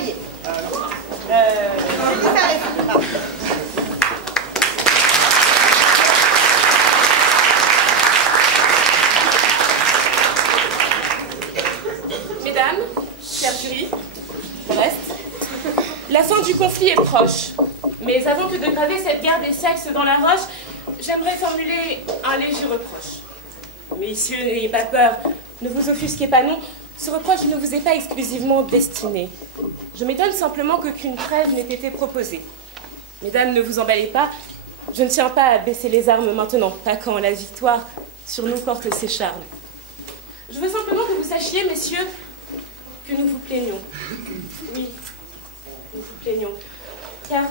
Veuillez. Je vais faire les pardon. Mesdames, chers jurys, le reste, la fin du conflit est proche. Mais avant que de graver cette guerre des sexes dans la roche, j'aimerais formuler un léger reproche. Messieurs, n'ayez pas peur, ne vous offusquez pas, non. Ce reproche ne vous est pas exclusivement destiné. Je m'étonne simplement qu'aucune trêve n'ait été proposée. Mesdames, ne vous emballez pas, je ne tiens pas à baisser les armes maintenant, pas quand la victoire sur nous porte ses charmes. Je veux simplement que vous sachiez, messieurs, que nous vous plaignons. Oui, nous vous plaignons. Car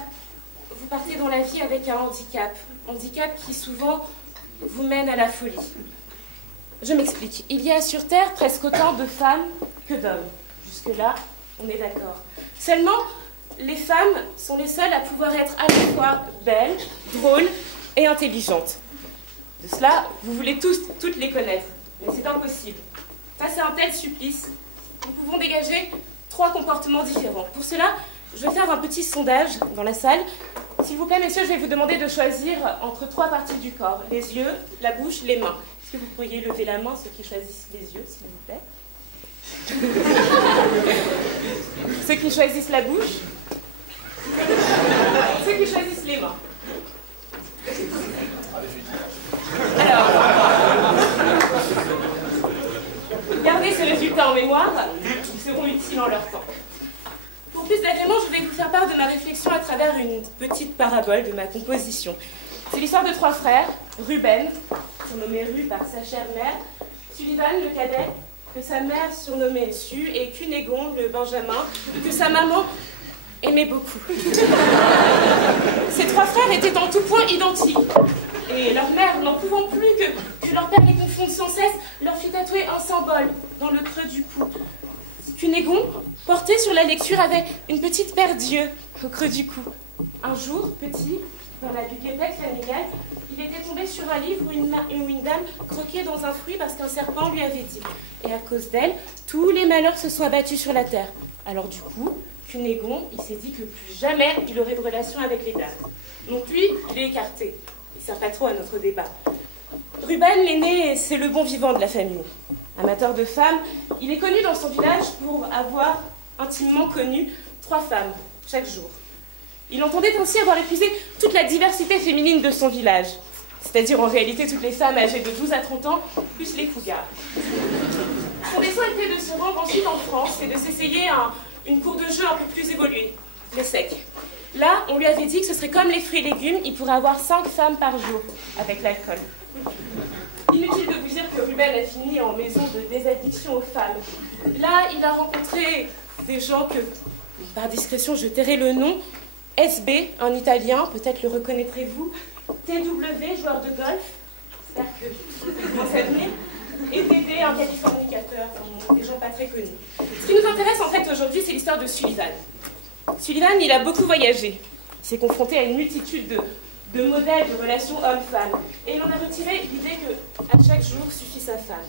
vous partez dans la vie avec un handicap qui souvent vous mène à la folie. Je m'explique. Il y a sur Terre presque autant de femmes que d'hommes. Jusque-là, on est d'accord. Seulement, les femmes sont les seules à pouvoir être à la fois belles, drôles et intelligentes. De cela, vous voulez toutes les connaître, mais c'est impossible. Face à un tel supplice, nous pouvons dégager 3 comportements différents. Pour cela, je vais faire un petit sondage dans la salle. S'il vous plaît, messieurs, je vais vous demander de choisir entre 3 parties du corps. Les yeux, la bouche, les mains. Est-ce que vous pourriez lever la main, ceux qui choisissent les yeux, s'il vous plaît? Ceux qui choisissent la bouche? Ceux qui choisissent les mains? Alors, gardez ces résultats en mémoire, ils seront utiles en leur temps. Pour plus d'agrément, je vais vous faire part de ma réflexion à travers une petite parabole de ma composition. C'est l'histoire de 3 frères, Ruben, surnommé Ru par sa chère mère, Sullivan, le cadet, que sa mère surnommait Su, et Cunégon, le benjamin, que sa maman aimait beaucoup. Ces 3 frères étaient en tout point identiques, et leur mère, n'en pouvant plus que leur père les confonde sans cesse, leur fit tatouer un symbole dans le creux du cou. Cunégon, porté sur la lecture, avait une petite paire d'yeux au creux du cou. Un jour, petit, dans la bibliothèque familiale, il était tombé sur un livre où une dame croquait dans un fruit parce qu'un serpent lui avait dit. Et à cause d'elle, tous les malheurs se sont abattus sur la terre. Alors du coup, Cunégon, il s'est dit que plus jamais il aurait de relation avec les dames. Donc lui, il est écarté. Il ne sert pas trop à notre débat. Ruben, l'aîné, c'est le bon vivant de la famille. Amateur de femmes, il est connu dans son village pour avoir intimement connu 3 femmes chaque jour. Il entendait ainsi avoir épuisé toute la diversité féminine de son village, c'est-à-dire en réalité toutes les femmes âgées de 12 à 30 ans, plus les cougars. Son dessein était de se rendre ensuite en France et de s'essayer à une cour de jeu un peu plus évoluée, les secs. Là, on lui avait dit que ce serait comme les fruits et légumes, il pourrait avoir 5 femmes par jour avec l'alcool. Inutile de vous dire que Ruben a fini en maison de désaddiction aux femmes. Là, il a rencontré des gens que, par discrétion, je tairai le nom. SB, un Italien, peut-être le reconnaîtrez-vous. TW, joueur de golf, j'espère que vous savez. Et DD, un californicateur, des gens pas très connus. Ce qui nous intéresse en fait aujourd'hui, c'est l'histoire de Sullivan. Sullivan, il a beaucoup voyagé. Il s'est confronté à une multitude de modèles de relations hommes-femmes. Et il en a retiré l'idée qu'à chaque jour suffit sa femme.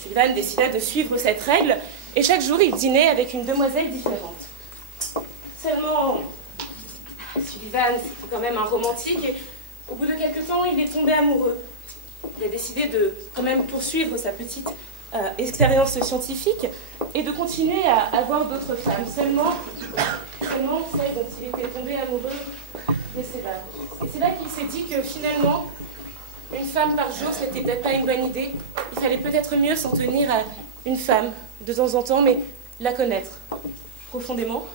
Sullivan décida de suivre cette règle et chaque jour il dînait avec une demoiselle différente. Seulement, Sullivan, c'était quand même un romantique et au bout de quelques temps, il est tombé amoureux. Il a décidé de quand même poursuivre sa petite expérience scientifique et de continuer à avoir d'autres femmes. Seulement, celle dont il était tombé amoureux décéda. Et c'est là qu'il s'est dit que finalement, une femme par jour, ce n'était peut-être pas une bonne idée. Il fallait peut-être mieux s'en tenir à une femme de temps en temps, mais la connaître profondément.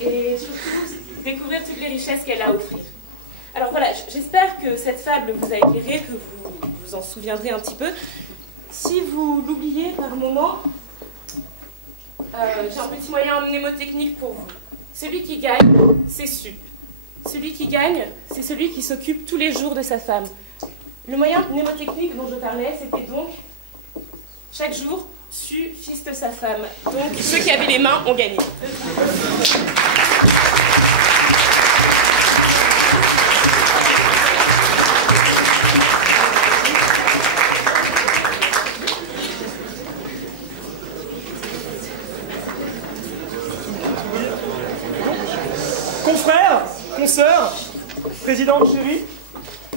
Et surtout, découvrir toutes les richesses qu'elle a à offrir. Alors voilà, j'espère que cette fable vous a éclairé, que vous vous en souviendrez un petit peu. Si vous l'oubliez par moment, j'ai un petit moyen mnémotechnique pour vous. Celui qui gagne, c'est Su. Celui qui gagne, c'est celui qui s'occupe tous les jours de sa femme. Le moyen mnémotechnique dont je parlais, c'était donc chaque jour, Su fiste sa femme. Donc ceux qui avaient les mains ont gagné. Confrères, consoeurs, présidente chérie,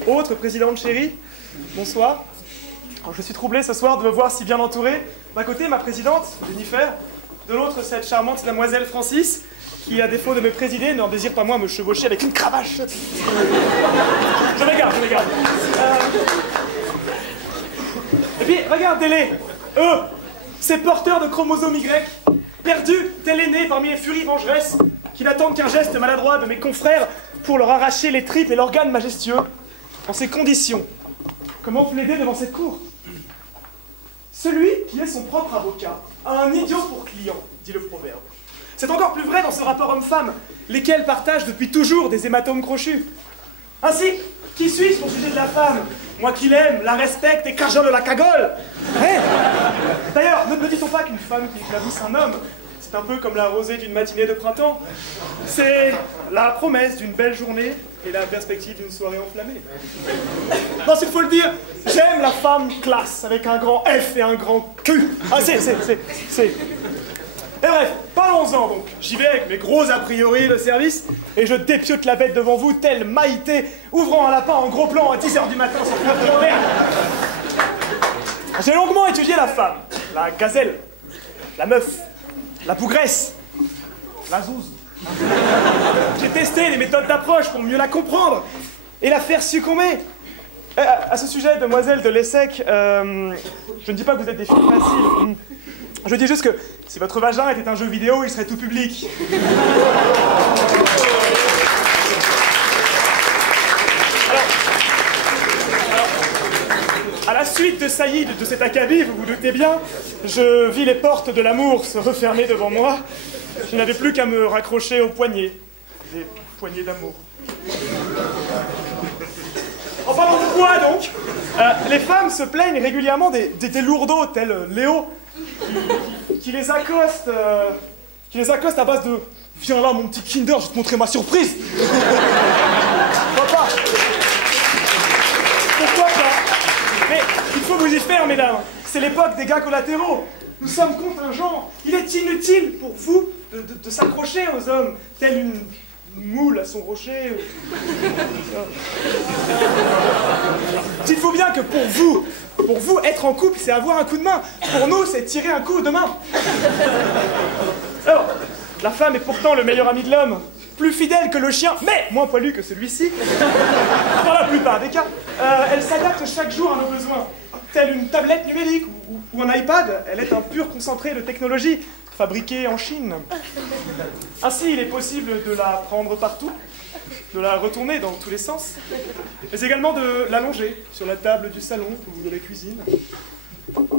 autre présidente chérie, bonsoir. Alors, je suis troublé ce soir de me voir si bien entouré. D'un côté, ma présidente, Jennifer, de l'autre, cette charmante demoiselle Francis, qui, à défaut de me présider, n'en désire pas moins me chevaucher avec une cravache. Je m'égare. Et puis, regardez-les, eux, ces porteurs de chromosomes Y, perdus, tel aîné parmi les furies vengeresses, qui n'attendent qu'un geste maladroit de mes confrères pour leur arracher les tripes et l'organe majestueux. En ces conditions, comment plaider devant cette cour? Celui qui est son propre avocat a un idiot pour client, dit le proverbe. C'est encore plus vrai dans ce rapport homme-femme, lesquels partagent depuis toujours des hématomes crochus. Ainsi, qui suis-je pour juger de la femme? Moi qui l'aime, la respecte et cajole la cagole. Hey, d'ailleurs, ne dit-on pas qu'une femme qui éclabousse un homme, c'est un peu comme la rosée d'une matinée de printemps? C'est la promesse d'une belle journée et la perspective d'une soirée enflammée. Non, s'il faut le dire, j'aime la femme classe, avec un grand F et un grand Q. Ah, c'est... Et bref, parlons-en donc. J'y vais avec mes gros a priori de service, et je dépiote la bête devant vous, tel Maïté, ouvrant un lapin en gros plan à 10h du matin sur fleuve de l'envers. J'ai longuement étudié la femme, la gazelle, la meuf, la bougresse, la zouze. J'ai testé les méthodes d'approche pour mieux la comprendre et la faire succomber. À ce sujet, demoiselle de l'Essec, je ne dis pas que vous êtes des filles faciles. Je dis juste que si votre vagin était un jeu vidéo, il serait tout public. À la suite de Saïd, de cet acabit, vous vous doutez bien, je vis les portes de l'amour se refermer devant moi. Je n'avais plus qu'à me raccrocher aux poignets. Des poignées d'amour. En parlant de quoi, donc, les femmes se plaignent régulièrement des lourdeaux tels Léo, qui les accostent à base de « Viens là, mon petit Kinder, je vais te montrer ma surprise !» Pourquoi pas? Pourquoi pas? Mais il faut vous y faire, mesdames. C'est l'époque des gars collatéraux. Nous sommes contingents. Il est inutile pour vous de s'accrocher aux hommes, telle une moule à son rocher. Dites-vous bien que pour vous, être en couple, c'est avoir un coup de main. Pour nous, c'est tirer un coup de main. Alors, la femme est pourtant le meilleur ami de l'homme, plus fidèle que le chien, mais moins poilu que celui-ci. Dans la plupart des cas, elle s'adapte chaque jour à nos besoins. Telle une tablette numérique ou un iPad, elle est un pur concentré de technologie, fabriqué en Chine. Ainsi, il est possible de la prendre partout, de la retourner dans tous les sens, mais également de l'allonger sur la table du salon ou de la cuisine,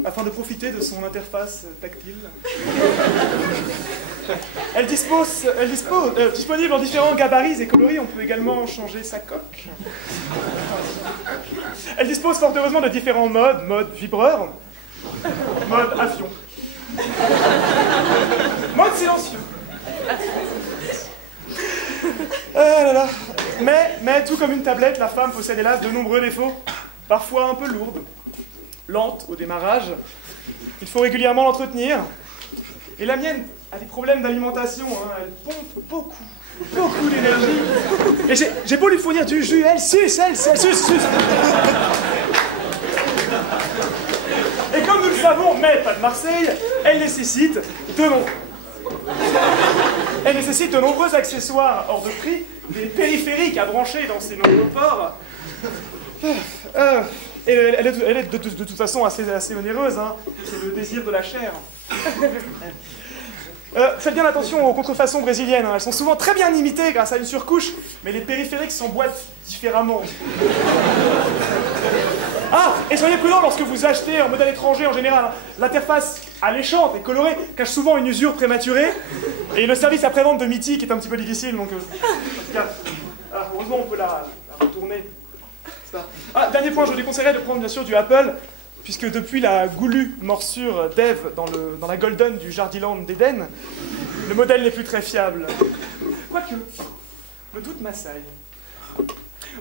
afin de profiter de son interface tactile. Elle dispose disponible en différents gabarits et coloris, on peut également changer sa coque. Elle dispose fort heureusement de différents modes, mode vibreur, mode avion, mode silencieux. Ah là là. Mais tout comme une tablette, la femme possède hélas de nombreux défauts, parfois un peu lourdes, lente au démarrage. Il faut régulièrement l'entretenir. Et la mienne a des problèmes d'alimentation, hein. Elle pompe beaucoup d'énergie. Et j'ai beau lui fournir du jus, elle suce. Et comme nous le savons, mais pas de Marseille, elle nécessite de nombreux accessoires hors de prix, des périphériques à brancher dans ses nombreux ports. Et elle est de toute façon assez onéreuse, hein. C'est le désir de la chair. Faites bien attention aux contrefaçons brésiliennes, hein. Elles sont souvent très bien imitées grâce à une surcouche, mais les périphériques s'emboîtent différemment. Ah, et soyez prudents lorsque vous achetez un modèle étranger en général. Hein. L'interface alléchante et colorée cache souvent une usure prématurée, et le service après-vente de Mythique est un petit peu difficile, donc... heureusement, on peut la retourner. Ah, dernier point, je vous déconseillerais de prendre bien sûr du Apple, puisque depuis la goulue morsure d'Ève dans la Golden du Jardiland d'Éden, le modèle n'est plus très fiable. Quoique, le doute m'assaille.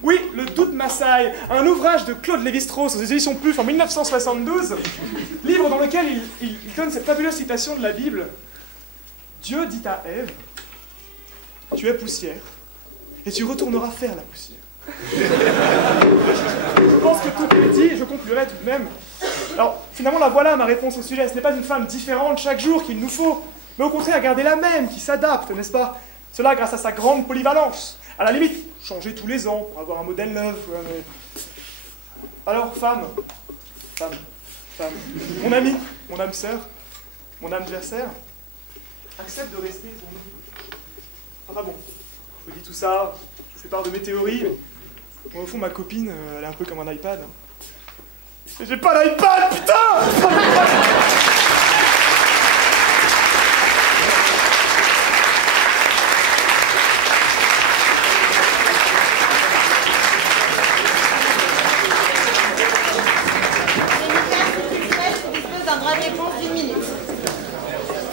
Oui, le doute m'assaille, un ouvrage de Claude Lévi-Strauss aux éditions PUF en 1972, livre dans lequel il donne cette fabuleuse citation de la Bible. Dieu dit à Ève, tu es poussière, et tu retourneras faire la poussière. Je pense que tout est dit, et je conclurai tout de même. Alors, finalement, la voilà ma réponse au sujet. Ce n'est pas une femme différente chaque jour qu'il nous faut, mais au contraire, garder la même, qui s'adapte, n'est-ce pas? Cela grâce à sa grande polyvalence. À la limite, changer tous les ans pour avoir un modèle neuf. Mais... Alors, femme, mon ami, mon âme sœur, mon âme adversaire, accepte de rester pour nous. Enfin bon, je vous dis tout ça, je vous fais part de mes théories. Bon, au fond, ma copine, elle est un peu comme un iPad. Mais j'ai pas d'iPad, putain!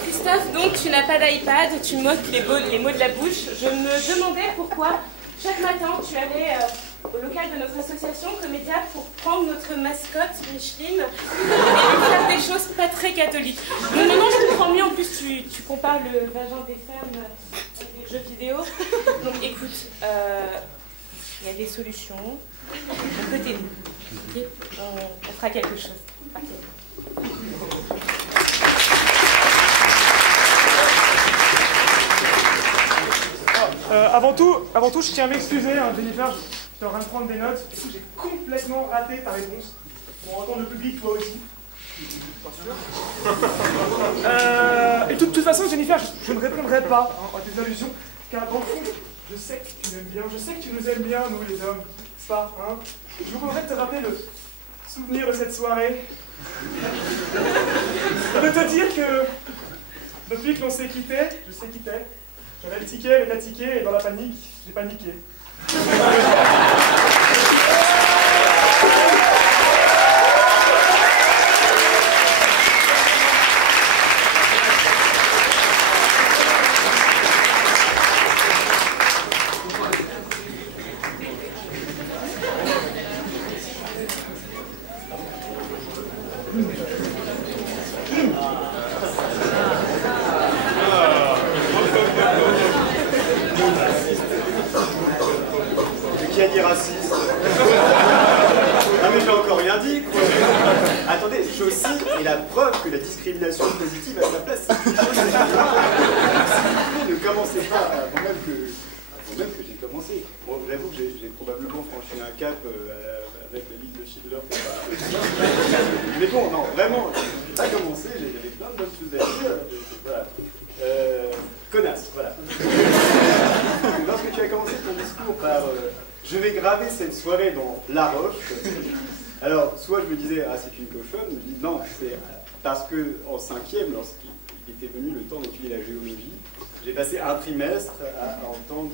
Christophe, donc tu n'as pas d'iPad, tu moques les mots de la bouche. Je me demandais pourquoi chaque matin tu allais au local de notre association Comédia pour prendre notre mascotte Micheline et lui faire des choses pas très catholiques. Donc maintenant je comprends mieux, en plus tu compares le vagin des femmes à des jeux vidéo. Donc écoute, il y a des solutions, on peut t'aider. Okay, on fera quelque chose. Okay. Avant tout, je tiens à m'excuser, hein, Jennifer, j'étais en train de prendre des notes. Du coup, j'ai complètement raté ta réponse. Bon, entendre le public, toi aussi. Pas sûr. Et de toute façon, Jennifer, je ne répondrai pas à tes allusions, car dans le fond, je sais que tu m'aimes bien, je sais que tu nous aimes bien, nous les hommes, n'est-ce pas, hein? Je vous voudrais te rappeler le souvenir de cette soirée. De te dire que depuis que l'on s'est quitté, je sais qui t'es. J'avais le ticket, elle était ticket, et dans la panique, j'ai paniqué. Qui a dit raciste? Ah mais j'ai encore rien dit, quoi. Attendez, Chaussy est la preuve que la discrimination positive a sa place. Ne commencez pas avant même que j'ai commencé. Bon, j'avoue que j'ai probablement franchi un cap avec la liste de Schindler. Mais bon, non, vraiment, j'ai pas commencé, j'avais plein de bonnes choses à dire. Voilà. Connasse, voilà. Lorsque tu as commencé ton discours par je vais graver cette soirée dans La Roche, alors soit je me disais ah c'est une cochonne, je dis non, c'est parce que en 5e, lorsqu'il était venu le temps d'étudier la géologie, j'ai passé un trimestre à entendre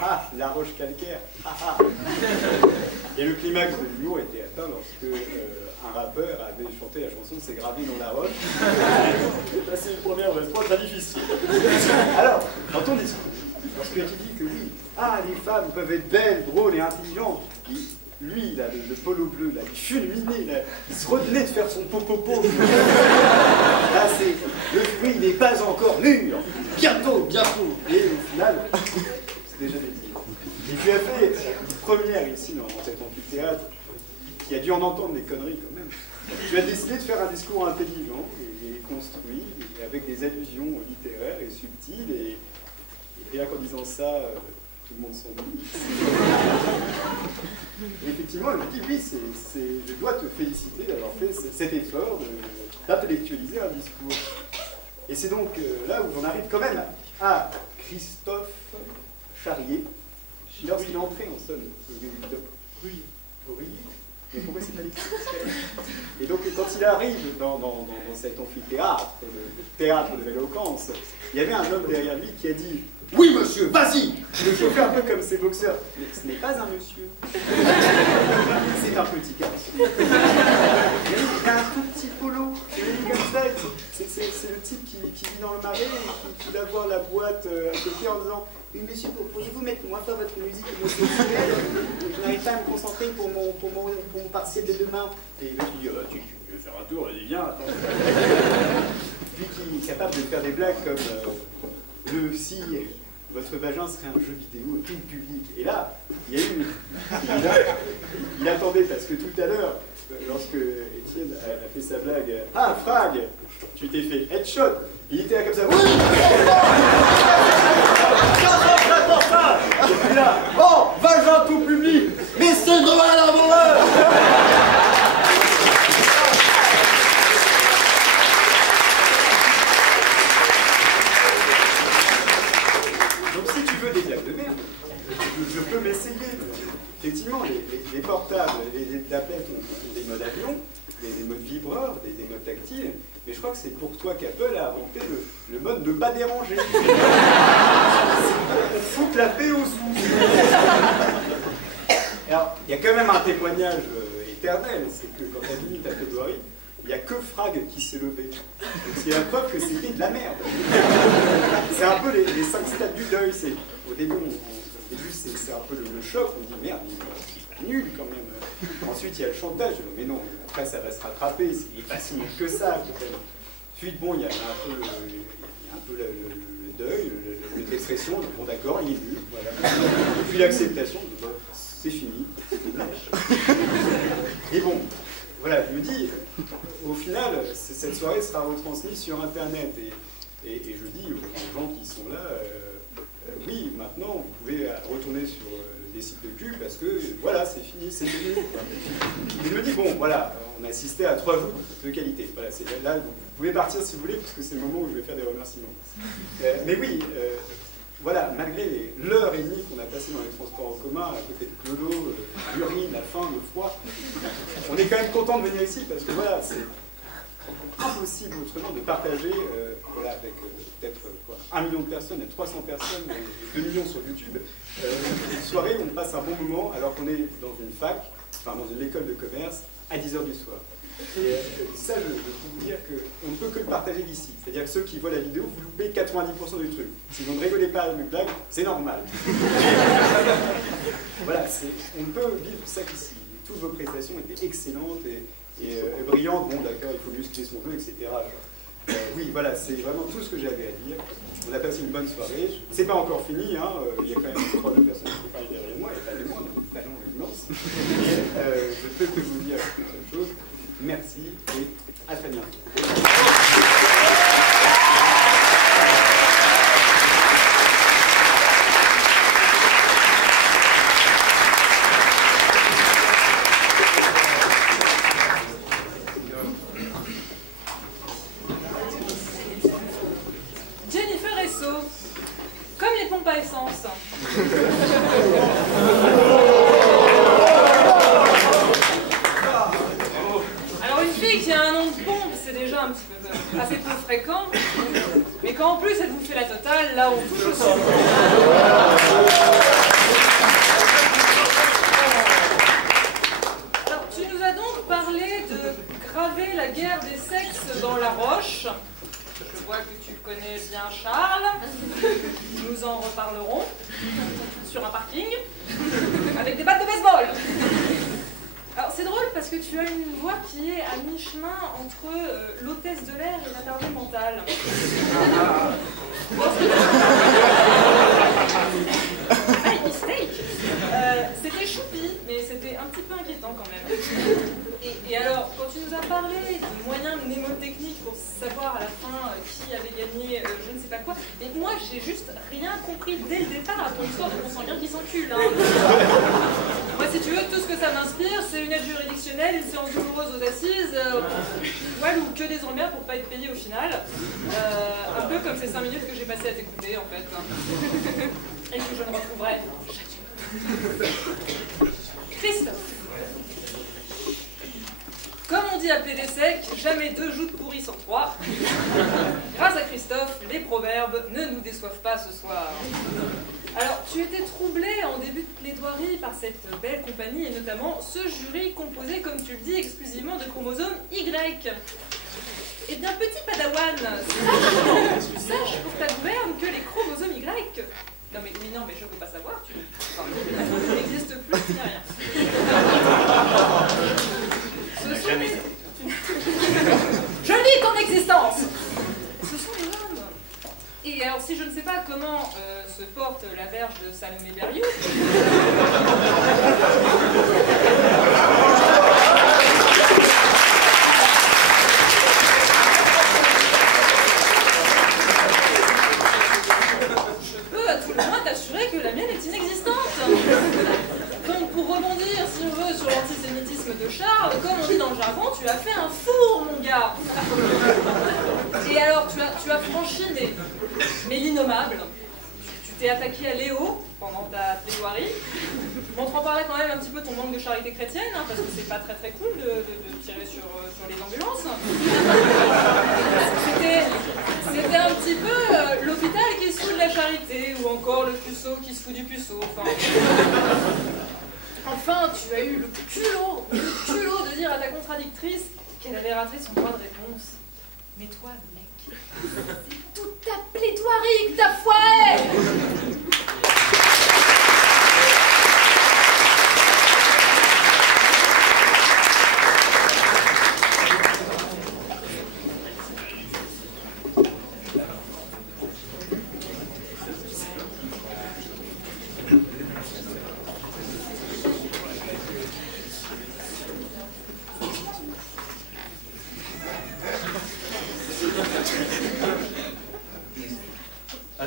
ah la roche calcaire, ah, ah. Et le climax de l'humour était atteint lorsque un rappeur avait chanté la chanson C'est gravé dans la roche. J'ai passé une première fois très difficile. Alors, dans ton discours, lorsque tu dis que oui, ah, les femmes peuvent être belles, drôles et intelligentes, et lui, là, le polo bleu, là, il fulminait, là, il se retenait de faire son popopo. Là, c'est le fruit n'est pas encore mûr. Bientôt. Et au final, c'est déjà décidé. Et tu as fait une première ici dans cet amphithéâtre, qui a dû en entendre des conneries quand même. Tu as décidé de faire un discours intelligent et construit, et avec des allusions littéraires et subtiles, et rien qu'en disant ça, tout le monde s'ennuie. Effectivement, je me dis, oui, je dois te féliciter d'avoir fait cet effort d'intellectualiser un discours. Et c'est donc là où on arrive quand même à Christophe Charrier, lorsqu'il est entré en somme, oui. Mais pourquoi c'est pas l'écrit? Et donc, quand il arrive dans cet amphithéâtre, le théâtre de l'éloquence, il y avait un homme derrière lui qui a dit « Oui, monsieur, vas-y !» Il le chauffait un peu comme ces boxeurs. Mais ce n'est pas un monsieur. C'est un petit garçon. Il a un tout petit polo. Comme ça. C'est le type qui vit dans le marais et qui va voir la boîte à côté en disant « Oui, monsieur, pourriez-vous mettre moins fort votre musique émotionnelle? Je n'arrive pas à me concentrer pour mon partiel de demain. » Et là, je dis « Tu veux faire un tour? Allez, viens, attends. » Lui qui est capable de faire des blagues comme si votre vagin serait un jeu vidéo tout public. Et là, il y a eu... Il attendait, parce que tout à l'heure, lorsque Étienne a fait sa blague, « Ah, Frag, tu t'es fait headshot !» Il était là comme ça, « Oui !» pour ça. Et là, « Bon, vagin tout public, mais c'est droit à l'amoureux !» Des blagues de merde. Je peux m'essayer. Effectivement, les portables, les tablettes ont des modes avion, des modes vibreurs, des modes tactiles, mais je crois que c'est pour toi qu'Apple a inventé le mode ne pas déranger. On fout la paix aux sous. Alors, il y a quand même un témoignage éternel, c'est que quand tu as fini ta plaidoirie, il n'y a que Frag qui s'est levé. Donc c'est la preuve que c'était de la merde. C'est un peu les 5 stades du deuil. Au début, c'est un peu le choc. On dit merde, il est nul quand même. Ensuite, il y a le chantage. Mais non, après ça va se rattraper. Il n'est pas si nul que ça. Ensuite, bon, il y a un peu le deuil, la dépression. Bon, d'accord, il est nul. Voilà. Et puis l'acceptation. Bon, c'est fini. Et bon. Voilà, je me dis, au final, cette soirée sera retransmise sur Internet. Et je dis aux gens qui sont là, oui, maintenant, vous pouvez retourner sur des sites de cul parce que, voilà, c'est fini, c'est fini. Et je me dis, bon, voilà, on a assisté à 3 jours de qualité. Voilà, c'est là, vous pouvez partir si vous voulez, parce que c'est le moment où je vais faire des remerciements. Mais oui, voilà, malgré l'heure et demie qu'on a passé dans les transports en commun, à côté de Clodo, l'urine, la faim, le froid, on est quand même content de venir ici parce que voilà, c'est impossible autrement de partager, voilà, avec peut-être 1 million de personnes, 300 personnes, 2 millions sur YouTube, une soirée où on passe un bon moment alors qu'on est dans une fac, enfin dans une école de commerce, à 10h du soir. Et ça, je peux vous dire qu'on ne peut que le partager d'ici. C'est-à-dire que ceux qui voient la vidéo, vous loupez 90% du truc. Si vous ne rigolez pas à mes blagues, c'est normal. Voilà, on ne peut vivre ça qu'ici. Toutes vos prestations étaient excellentes et brillantes. Bon, d'accord, il faut muscler son jeu, etc. Oui, voilà, c'est vraiment tout ce que j'avais à dire. On a passé une bonne soirée. C'est pas encore fini, hein. Il y a quand même 3 autres personnes qui parlent derrière moi, et pas de moi, donc le talent est immense. Et je peux que vous dire une chose. Merci et à très bientôt. Jennifer Esso, comme les pompes à essence. Qui a un nom de pompe, c'est déjà un petit peu assez peu fréquent, mais quand en plus elle vous fait la totale, là on touche au sol. Alors tu nous as donc parlé de graver la guerre des sexes dans la roche. Je vois que tu connais bien Charles, nous en reparlerons sur un parking avec des battes de baseball. Alors c'est drôle parce que tu as une voix qui est à mi-chemin entre l'hôtesse de l'air et l'attardé mental. Hey, mistake. C'était choupi, mais c'était un petit peu inquiétant quand même. Et alors, quand tu nous as parlé de moyens mnémotechniques pour savoir à la fin qui avait gagné je ne sais pas quoi, mais moi j'ai juste rien compris dès le départ à ton histoire de consanguin qui s'encule. Hein. Moi, si tu veux, tout ce que ça m'inspire, c'est une aide juridictionnelle, une séance douloureuse aux assises, ouais, ou que des emmerdes pour pas être payé au final. Un peu comme ces 5 minutes que j'ai passées à t'écouter, en fait. Et que je ne retrouverai jamais. Christophe. Comme on dit à plaider sec, jamais 2 joutes pourries sans 3. Grâce à Christophe, les proverbes ne nous déçoivent pas ce soir. Alors, tu étais troublé en début de plaidoirie par cette belle compagnie, et notamment ce jury composé, comme tu le dis, exclusivement de chromosomes Y. Eh bien, petit padawan, sache pour ta gouverne que les chromosomes Y... Non mais je ne veux pas savoir, ça n'existe plus, il n'y a rien. Je lis ton existence. Ce sont les hommes. Et alors, si je ne sais sais pas comment se porte la verge de Salomé Berriot. Je peux à tout le moins t'assurer que la mienne est inexistante. Donc pour rebondir, si on veut, sur l'antisémitisme de Charles, comme on dit dans le jargon, tu as fait un four, mon gars. Et alors, tu as franchi mais l'innommable. Tu t'es attaqué à Léo pendant ta plaidoirie, montrant par là quand même un petit peu ton manque de charité chrétienne, hein, parce que c'est pas très très cool de tirer sur les ambulances. C'était un petit peu l'hôpital qui se fout de la charité, ou encore le puceau qui se fout du puceau. Enfin, tu as eu le culot de dire à ta contradictrice qu'elle avait raté son droit de réponse. Mais toi, mec, c'est toute ta plaidoirie que t'as foirée.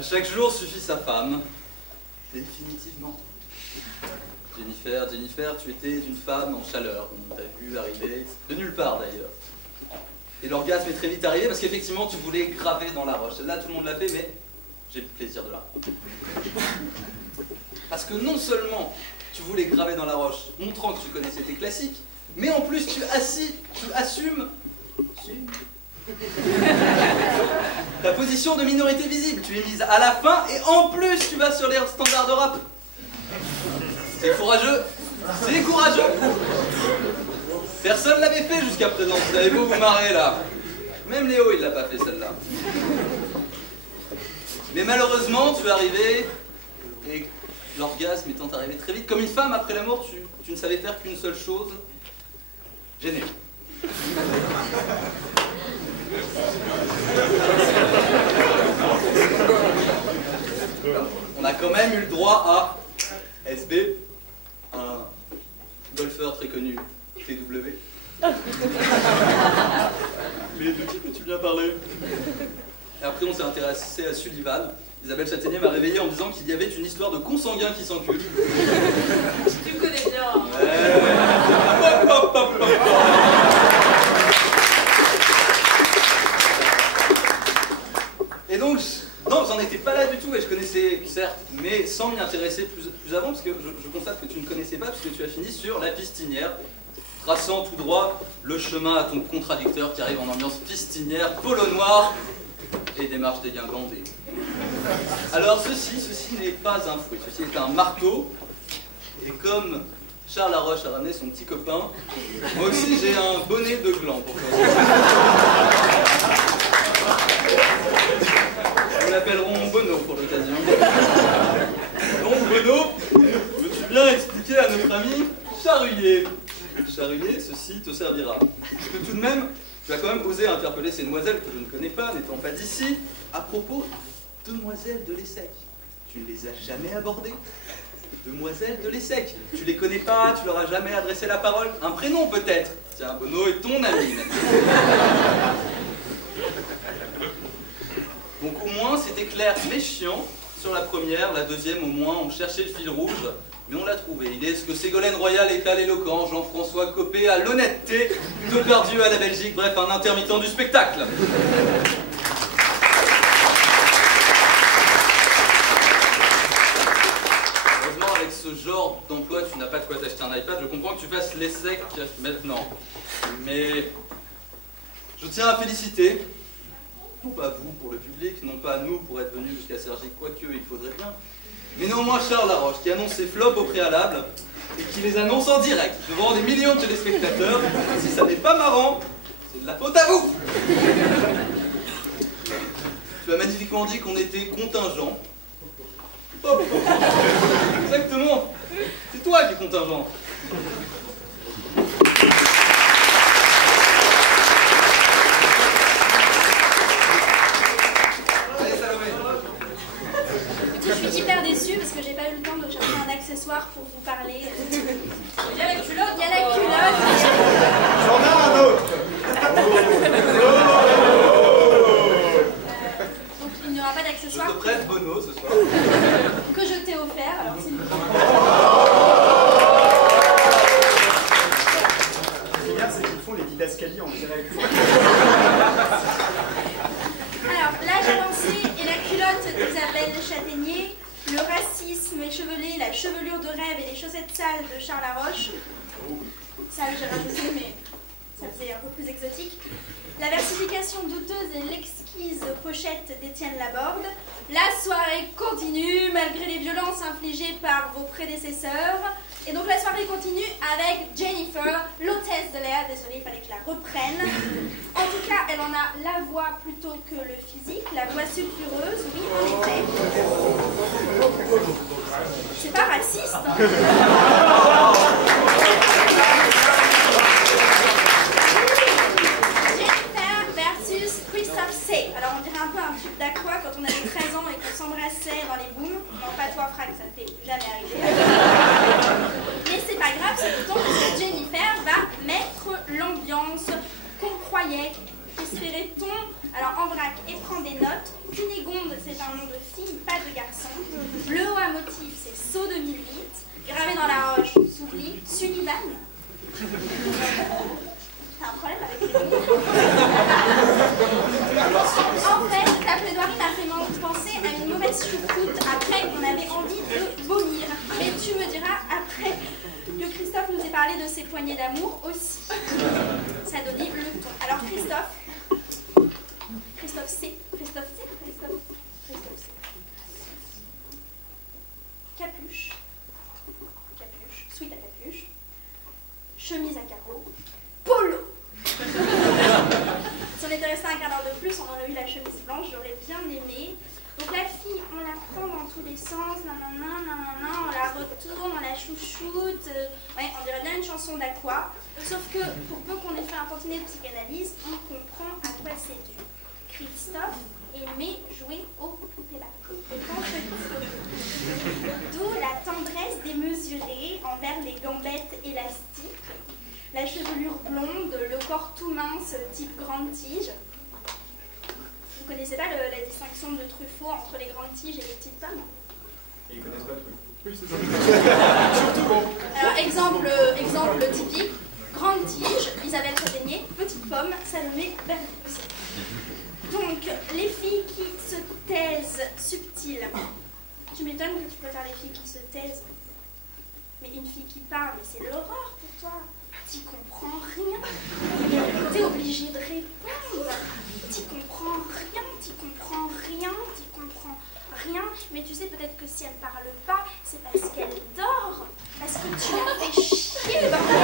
Chaque jour suffit sa femme. Définitivement. Jennifer, tu étais une femme en chaleur. On t'a vu arriver de nulle part d'ailleurs. Et l'orgasme est très vite arrivé parce qu'effectivement tu voulais graver dans la roche. Celle-là tout le monde l'a fait, mais j'ai le plaisir de la rendre. Parce que non seulement tu voulais graver dans la roche, montrant que tu connaissais tes classiques, mais en plus tu assumes ta position de minorité visible. Tu es mise à la fin et en plus tu vas sur les standards de rap. C'est courageux. C'est courageux. Personne l'avait fait jusqu'à présent. Vous avez beau vous marrer là. Même Léo il l'a pas fait celle-là. Mais malheureusement tu es arrivé et l'orgasme étant arrivé très vite, comme une femme après la mort, tu ne savais faire qu'une seule chose. Gêner. On a quand même eu le droit à SB, un golfeur très connu, TW. Mais de qui peux-tu bien parler? Et après on s'est intéressé à Sullivan. Isabelle Châtaignier m'a réveillé en me disant qu'il y avait une histoire de consanguins qui s'enculent. Tu connais bien. Et donc, non, j'en étais pas là du tout et je connaissais, certes, mais sans m'y intéresser plus avant, parce que je constate que tu ne connaissais pas, puisque tu as fini sur la pistinière, traçant tout droit le chemin à ton contradicteur qui arrive en ambiance pistinière, polo noir et démarche dégingandée. Alors ceci n'est pas un fruit, ceci est un marteau, et comme Charles Laroche a ramené son petit copain, moi aussi j'ai un bonnet de gland pour toi. Nous l'appellerons Bono pour l'occasion. Donc Bono, veux-tu bien expliquer à notre ami Charruyer? Charruyer, ceci te servira. Parce que tout de même, tu as quand même osé interpeller ces demoiselles que je ne connais pas, n'étant pas d'ici, à propos de demoiselles de l'Essec. Tu ne les as jamais abordées. Demoiselles de l'Essec. Tu les connais pas, tu leur as jamais adressé la parole. Un prénom peut-être. Tiens, Bono est ton ami. Donc au moins c'était clair mais chiant sur la première, la deuxième au moins on cherchait le fil rouge, mais on l'a trouvé. Il est ce que Ségolène Royal est à l'éloquent, Jean-François Copé à l'honnêteté, Depardieu à la Belgique, bref un intermittent du spectacle. Heureusement avec ce genre d'emploi tu n'as pas de quoi t'acheter un iPad, je comprends que tu fasses l'Essec maintenant. Mais je tiens à féliciter. Non pas vous pour le public, non pas nous pour être venus jusqu'à Cergy, quoique il faudrait bien, mais néanmoins Charles Laroche qui annonce ses flops au préalable et qui les annonce en direct devant des millions de téléspectateurs. Si ça n'est pas marrant, c'est de la faute à vous. Tu as magnifiquement dit qu'on était contingent. Oh, exactement, c'est toi qui es contingent. Je suis hyper déçue parce que j'ai pas eu le temps de chercher un accessoire pour vous parler. Il y a la culotte. Il y a la culotte. J'en ai un autre. Donc il n'y aura pas Je d'accessoire te prête Bono ce soir. que je t'ai offert. Alors s'il vous plaît. Ce qui est bien, c'est qu'ils font les didascalies en direct. Alors, l'âge avancé et la culotte d'Isabelle Châtaignier, le racisme échevelé, la chevelure de rêve et les chaussettes sales de Charles Laroche. Sale, j'ai rajouté, mais ça faisait un peu plus exotique. La versification douteuse et l'exquise pochette d'Étienne Laborde. La soirée continue malgré les violences infligées par vos prédécesseurs. Et donc la soirée continue avec Jennifer, l'hôtesse de l'air. Désolée, il fallait que je la reprenne. En tout cas, elle en a la voix plutôt que le physique, la voix sulfureuse, oui, en effet. C'est pas raciste, hein. Jennifer versus Christophe C. Alors on dirait un peu un tube d'Aqua quand on avait 13 ans et qu'on s'embrassait dans les booms. Non, pas toi, Franck, ça ne t'est jamais arrivé. Mais c'est pas grave, c'est plutôt parce que Jennifer va mettre l'ambiance qu'on croyait. Espérait-on, alors en vrac et prends des notes. Cunégonde, c'est un nom de fille, pas de garçon. Le haut à motif, c'est Sceaux 2008. Gravé dans la roche, s'oublie, Sullivan. T'as un problème avec les mots. En fait, ta plaidoirie m'a fait penser à une mauvaise choucroute. Après, on avait envie de vomir. Mais tu me diras après que Christophe nous ait parlé de ses poignées d'amour aussi. Ça donnait le ton. Alors Christophe C. Capuche, sweat à capuche, chemise à carreaux, polo. Si on était resté un quart d'heure de plus, on aurait eu la chemise blanche, j'aurais bien aimé. Donc la fille, on la prend dans tous les sens, on la retourne, on la chouchoute. Ouais, on dirait bien une chanson d'Aqua. Sauf que pour peu qu'on ait fait un tantinet de psychanalyse, on comprend à quoi c'est dû. Christophe aimait jouer au poupées Barbie. D'où la tendresse démesurée envers les gambettes élastiques, la chevelure blonde, le corps tout mince type grande tige. Vous connaissez pas la distinction de Truffaut entre les grandes tiges et les petites pommes? Et ils connaissent pas Truffaut. Oui, c'est ça. Surtout bon. Alors, exemple typique, grande tige, Isabelle Châtaignier, petite pomme, Salomé Bernès. Donc, les filles qui se taisent subtiles. Tu m'étonnes que tu peux faire les filles qui se taisent. Mais une fille qui parle, mais c'est l'horreur pour toi. T'y comprends rien. T'es obligé de répondre. T'y comprends rien. Mais tu sais peut-être que si elle parle pas, c'est parce qu'elle dort. Parce que tu la fais chier, bordel.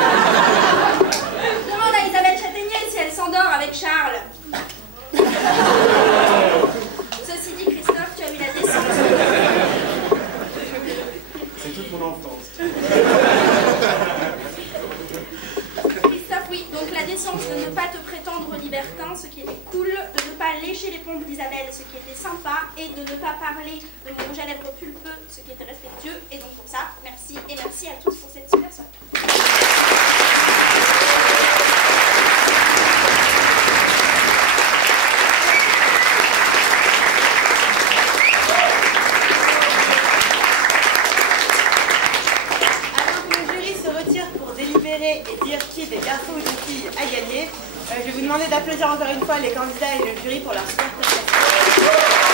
Demande à Isabelle Châtaignier si elle s'endort avec Charles. Ceci dit, Christophe, tu as eu la décence. C'est toute mon enfance. Christophe, oui, donc la décence de ne pas te prétendre libertin, ce qui était cool, de ne pas lécher les pompes d'Isabelle, ce qui était sympa, et de ne pas parler de mon rouge à lèvres pulpeux, ce qui était respectueux. Et donc pour ça, merci, et merci à tous pour cette super soirée. Et dire qui des garçons ou des filles a gagné. Je vais vous demander d'applaudir encore une fois les candidats et le jury pour leur super prestation.